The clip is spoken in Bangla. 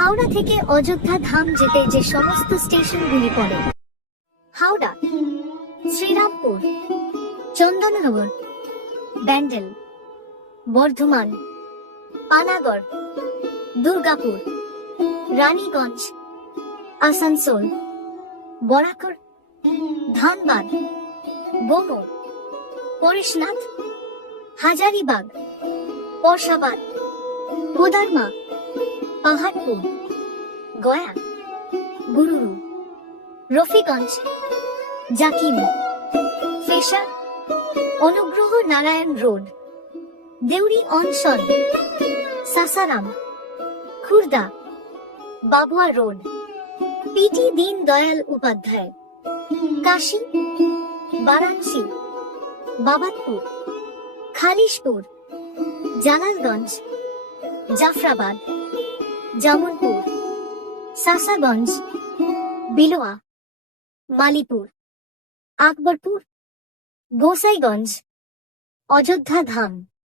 হাওড়া থেকে অযোধ্যা ধাম যেতে যে সমস্ত স্টেশনগুলি পড়ে: হাওড়া, শ্রীরামপুর, চন্দননগর, ব্যান্ডেল, বর্ধমান, পানাগড়, দুর্গাপুর, রানীগঞ্জ, আসানসোল, বরাকর, ধানবাদ, গোমো, পরেশনাথ, হাজারিবাগ, পরশাবাদ, কোদারমা, পাহাড়পুর, গয়া, গুরুরু, রফিগঞ্জ, জাকিম, ফেশা, অনুগ্রহ নারায়ণ রোড, দেউরি অনশন, সাসারাম, খুর্দা, বাবুয়া রোড, পিটি দীন দয়াল উপাধ্যায়, কাশী, বারাণসী, বাবাতপুর, খালিশপুর, জালালগঞ্জ, জাফরাবাদ, জামলপুর, সাসাগঞ্জ, বিলোয়া, মালিপুর, আকবরপুর, গোসাইগঞ্জ, অযোধ্যা ধাম।